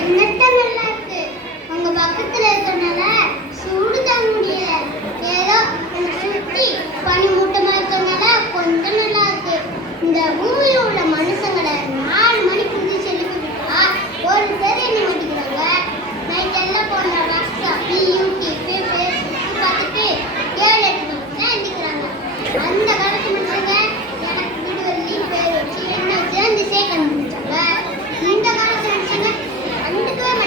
என்னத்த நல்லா இருக்கு. உங்க பக்கத்துல இருக்கனால சூடு தாங்க முடியல. ஏதோ சுத்தி பனி மூட்டமா இருக்கனால கொஞ்சம் நல்லா இருக்கு. இந்த பூமியில உள்ள மனுஷங்களை 4 மணிக்கு குதிச்சு எழுப்பிவிட்டா ஒரு பேர் என்ன மாட்டிக்கிறாங்க. நைட் எல்லாம் போன ராக்ஸா பியூடி பார்த்துட்டு 7-8 மணிக்கு தான் எழுந்திக்கிறாங்க. அந்த காலத்து மனுஷங்க எனக்கு வீடு வரலி பேர் வச்சு என்ன திசையை கண்டுபிடிச்சாங்க. இந்த காலத்து மனுஷங்க 2 பேர்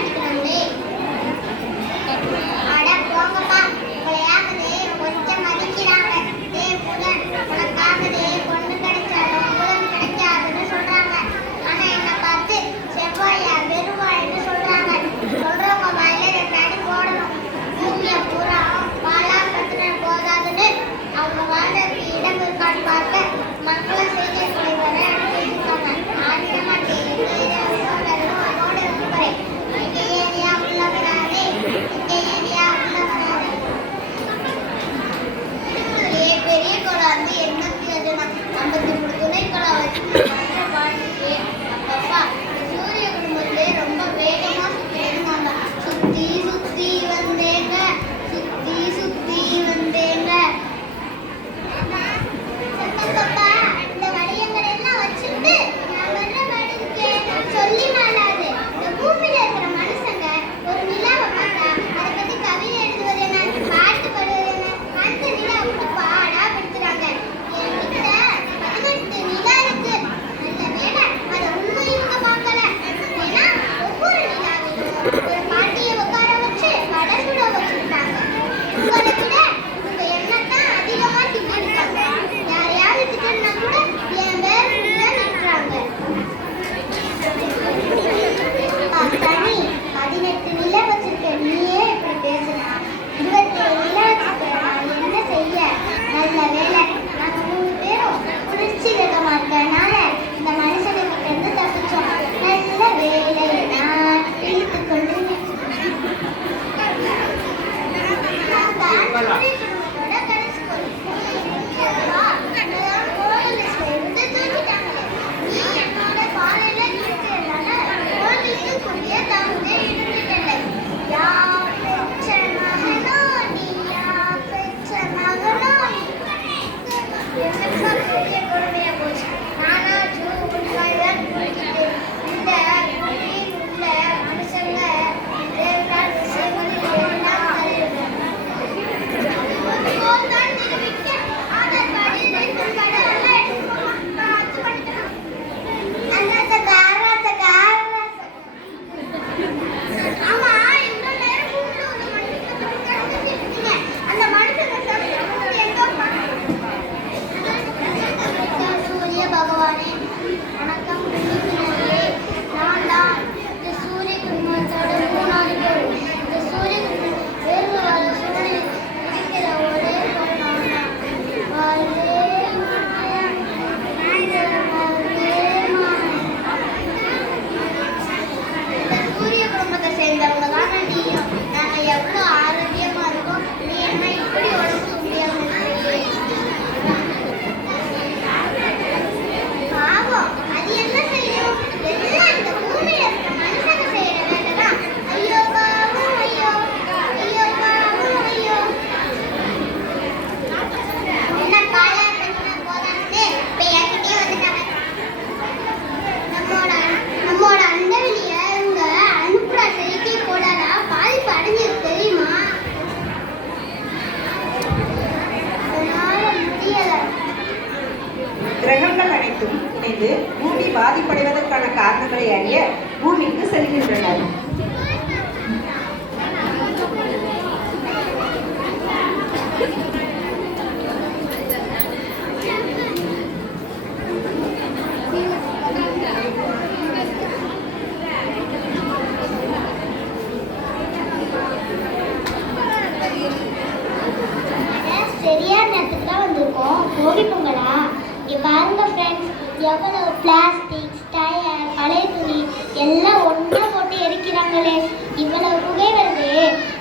எவ்வளவு பிளாஸ்டிக், டயர், பழைய துணி எல்லாம் ஒன்றா போட்டு எரிக்கிறாங்களே. இவ்வளவு புகை வருது.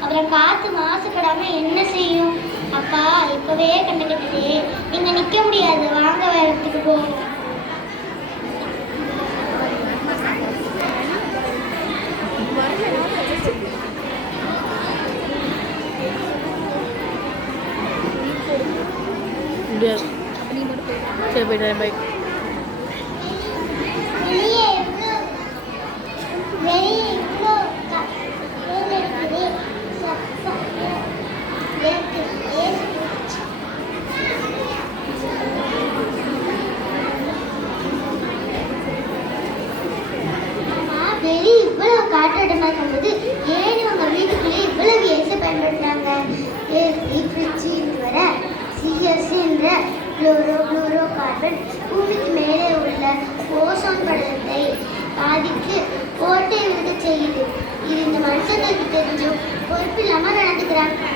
அப்புறம் காற்று மாசுபடாம என்ன செய்யும்? அப்பா இப்பவே கண்டுக்கிட்டு நீங்க நிக்க முடியாது, வாங்க வேற இடத்துக்கு போவோம். சரி போயிட்டு பை. வெளியே இவ்வளவு காற்றோட்டமா இருக்கும்போது ஏன் உங்க வீட்டுக்குள்ளே இவ்வளவு ஏசி பயன்படுத்துறாங்க? ஏசி, ஃப்ரிட்ஜ் வர சிஎஸ்சி என்ற குளோரோ கார்பன் பூமிக்கு மேலே உள்ள ஓசோன் படலத்தை பாதிக்கு ஓட்டை விட செய்யுது. இது இந்த மனுஷங்களுக்கு தெரிஞ்சும் பொறுப்பு இல்லாம நடந்துக்கிறாங்க.